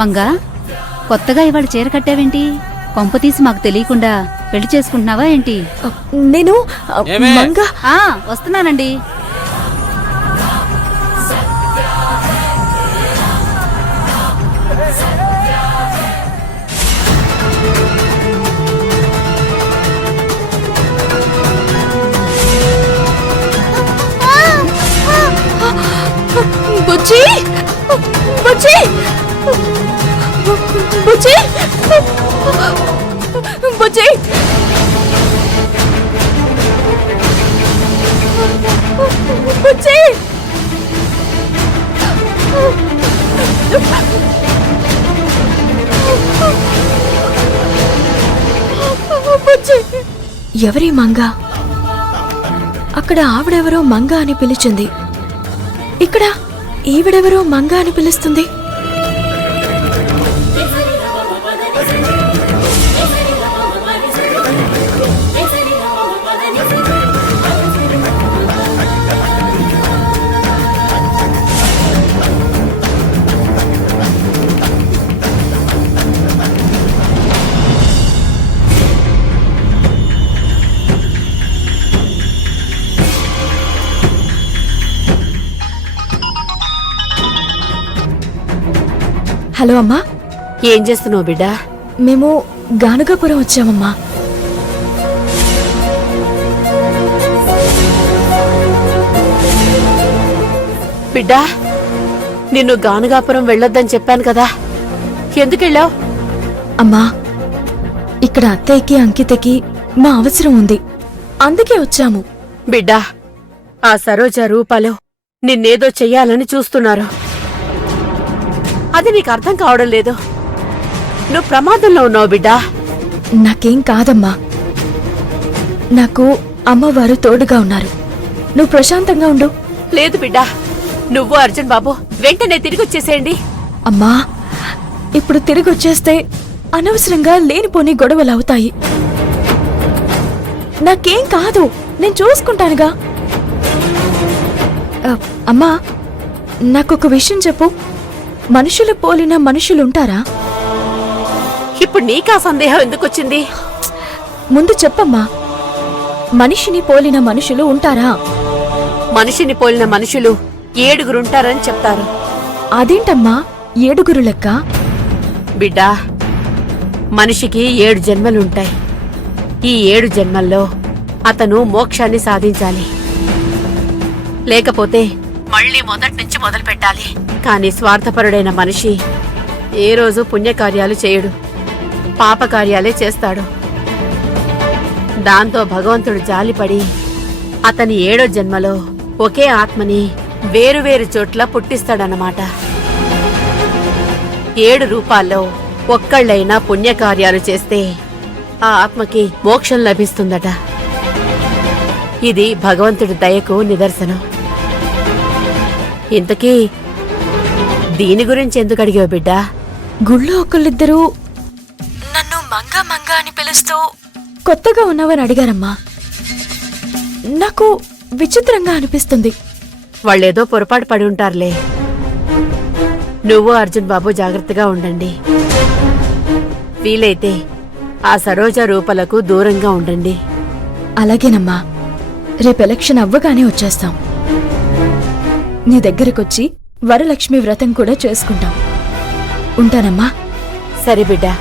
మంగా, కొత్తగా ఇవాళ చీర కట్టావేంటి? కొంపతీసి మాకు తెలియకుండా పెళ్లి చేసుకుంటున్నావా ఏంటి? నేను మంగా వస్తున్నానండి. బుజ్జి, బుజ్జి, బుజ్జి, బుజ్జి, బుజ్జి. ఎవరి మంగా? అక్కడ ఆవిడెవరో మంగా అని పిలిచింది, ఇక్కడ ఈవిడెవరో మంగా అని పిలుస్తుంది. హలో అమ్మా. ఏం చేస్తున్నావు బిడ్డా? మేము గానుగాపురం వచ్చామమ్మా. బిడ్డా, నిన్ను గానుగాపురం వెళ్ళొద్దని చెప్పాను కదా, ఎందుకెళ్ళావు? అమ్మా, ఇక్కడ అత్తయ్యకి అంకితకి మా అవసరం ఉంది, అందుకే వచ్చాము. బిడ్డా, ఆ సరోజ రూపాలో నిన్నేదో చెయ్యాలని చూస్తున్నారు. అది నీకు అర్థం కావడం లేదు. నువ్వు ప్రమాదంలో ఉన్నావు బిడ్డా. నాకేం కాదమ్మా, నాకు అమ్మవారు తోడుగా ఉన్నారు. నువ్వు ప్రశాంతంగా ఉండు. లేదు బిడ్డా, నువ్వు అర్జున్ బాబు వెంటనే తిరిగి వచ్చేసేయండి. అమ్మా, ఇప్పుడు తిరిగి వచ్చేస్తే అనవసరంగా లేనిపోని గొడవలు అవుతాయి. నాకేం కాదు, నేను చూసుకుంటానుగా. అమ్మా, నాకొక విషయం చెప్పు. మనుషులు పోలిన మనుషులుంటారా? ఇప్పుడు నీకా సందేహం ఎందుకొచ్చింది? ముందు చెప్పమ్మా, మనిషిని పోలిన మనుషులు ఉంటారా? మనిషిని పోలిన మనుషులు 7 ఉంటారని చెప్తారు. అదేంటమ్మా 7 లెక్క? బిడ్డా, మనిషికి 7 జన్మలుంటాయి. ఈ 7 జన్మల్లో అతను మోక్షాన్ని సాధించాలి, లేకపోతే మళ్లీ మొదటి నుంచి మొదలు పెట్టాలి. కాని స్వార్థపరుడైన మనిషి ఏ రోజు పుణ్యకార్యాలు చేయడు, పాపకార్యాలే చేస్తాడు. దాంతో భగవంతుడు జాలిపడి అతని 7వ జన్మలో ఒకే ఆత్మని వేరువేరు చోట్ల పుట్టిస్తాడన్నమాట. 7 రూపాల్లో ఒక్కళ్ళైనా పుణ్యకార్యాలు చేస్తే ఆ ఆత్మకి మోక్షం లభిస్తుందట. ఇది భగవంతుడి దయకు నిదర్శనం. ఇంతకీ దీని గురించి ఎందుకు అడిగావు బిడ్డా? గుళ్ళో ఒకళ్ళిద్దరూ నన్ను మంగా మంగా అని పిలుస్తూ కొత్తగా ఉన్నావని అడిగారమ్మా. నాకు విచిత్రంగా అనిపిస్తుంది. వాళ్ళేదో పొరపాటు పడి ఉంటారులే. నువ్వు అర్జున్ బాబు జాగ్రత్తగా ఉండండి. వీలైతే ఆ సరోజ రూపలకు దూరంగా ఉండండి. అలాగేనమ్మా, రేపు ఎలక్షన్ అవ్వగానే వచ్చేస్తాం. నీ దగ్గరకొచ్చి వరలక్ష్మి వ్రతం కూడా చేసుకుంటాం. ఉంటానమ్మా. సరే బిడ్డా.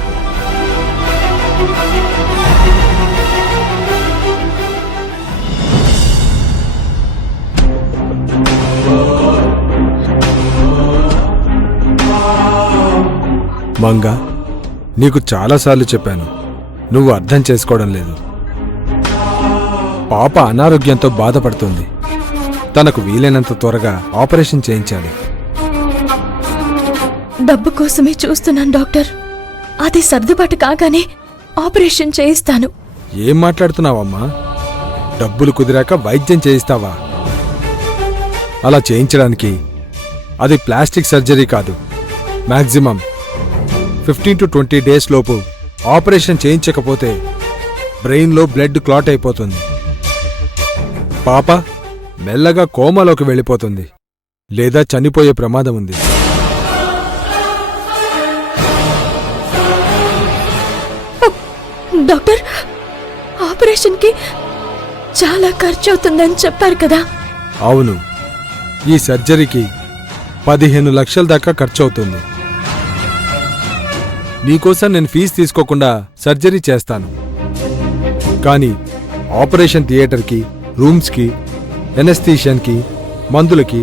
మంగా, నీకు చాలాసార్లు చెప్పాను, నువ్వు అర్థం చేసుకోవడం లేదు. పాప అనారోగ్యంతో బాధపడుతుంది. తనకు వీలైనంత త్వరగా ఆపరేషన్ చేయించాలి. డబ్బు కోసమే చూస్తున్నాను డాక్టర్. అది సర్దుబాటు కాగానే ఆపరేషన్ చేయిస్తాను. ఏం మాట్లాడుతున్నావమ్మా? డబ్బులు కుదిరాక వైద్యం చేయిస్తావా? అలా చేయించడానికి అది ప్లాస్టిక్ సర్జరీ కాదు. మాక్సిమం 15 to 20 డేస్ లోపు ఆపరేషన్ చేయించకపోతే బ్రెయిన్లో బ్లడ్ క్లాట్ అయిపోతుంది. పాప మెల్లగా కోమాలోకి వెళ్ళిపోతుంది, లేదా చనిపోయే ప్రమాదం ఉంది. డాక్టర్, ఆపరేషన్కి చాలా ఖర్చు అవుతుందని చెప్పారు కదా. అవును, ఈ సర్జరీకి 15 లక్షల దాకా ఖర్చవుతుంది. నీకోసం నేను ఫీజు తీసుకోకుండా సర్జరీ చేస్తాను. కానీ ఆపరేషన్ థియేటర్కి, రూమ్స్కి, ఎనస్థీషియన్కి, మందులకి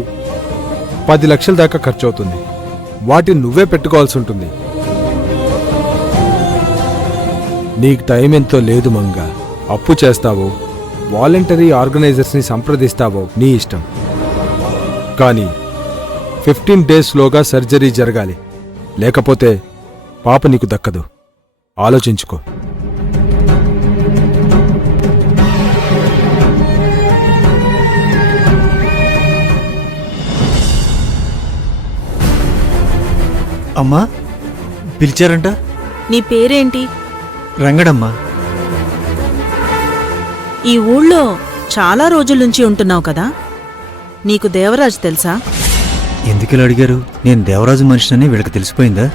10 లక్షల దాకా ఖర్చవుతుంది. వాటిని నువ్వే పెట్టుకోవాల్సి ఉంటుంది. నీకు టైం ఎంతో లేదు మంగా. అప్పు చేస్తావో, వాలంటరీ ఆర్గనైజర్స్ని సంప్రదిస్తావో నీ ఇష్టం. కానీ 15 డేస్లోగా సర్జరీ జరగాలి. లేకపోతే పాప నీకు దక్కదు. ఆలోచించుకో. అమ్మా, పిలిచారంట? నీ పేరేంటి? రంగడమ్మా. ఈ ఊళ్ళో చాలా రోజుల నుంచి ఉంటున్నావు కదా, నీకు దేవరాజు తెలుసా? ఎందుకు అడిగారు? నేను దేవరాజు మనిషినని వీళ్ళకి తెలిసిపోయిందా?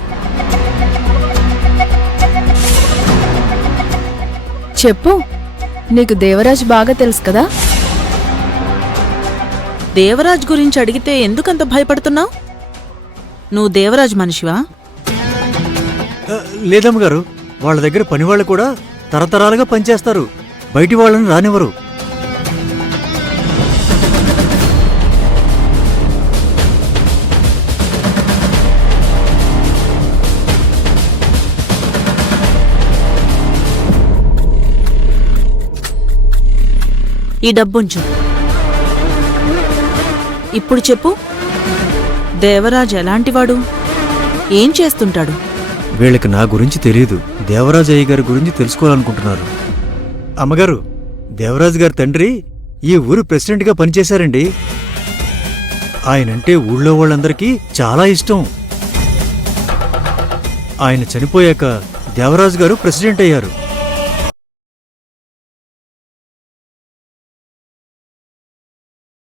చెప్పు, నీకు దేవరాజ్ బాగా తెలుసు కదా. దేవరాజు గురించి అడిగితే ఎందుకంత భయపడుతున్నావు? నువ్వు దేవరాజు మనిషివా? లేదమ్మగారు, వాళ్ళ దగ్గర పనివాళ్ళు కూడా తరతరాలుగా పనిచేస్తారు. బయటి వాళ్ళని రానివ్వరు. ఈ డబ్బుంచు. ఇప్పుడు చెప్పు, దేవరాజు ఎలాంటివాడు? ఏం చేస్తుంటాడు? వీళ్ళకి నా గురించి తెలియదు. దేవరాజు అయ్య గారి గురించి తెలుసుకోవాలనుకుంటున్నారు. అమ్మగారు, దేవరాజు గారి తండ్రి ఈ ఊరు ప్రెసిడెంట్గా పనిచేశారండి. ఆయనంటే ఊళ్ళో వాళ్ళందరికీ చాలా ఇష్టం. ఆయన చనిపోయాక దేవరాజు గారు ప్రెసిడెంట్ అయ్యారు.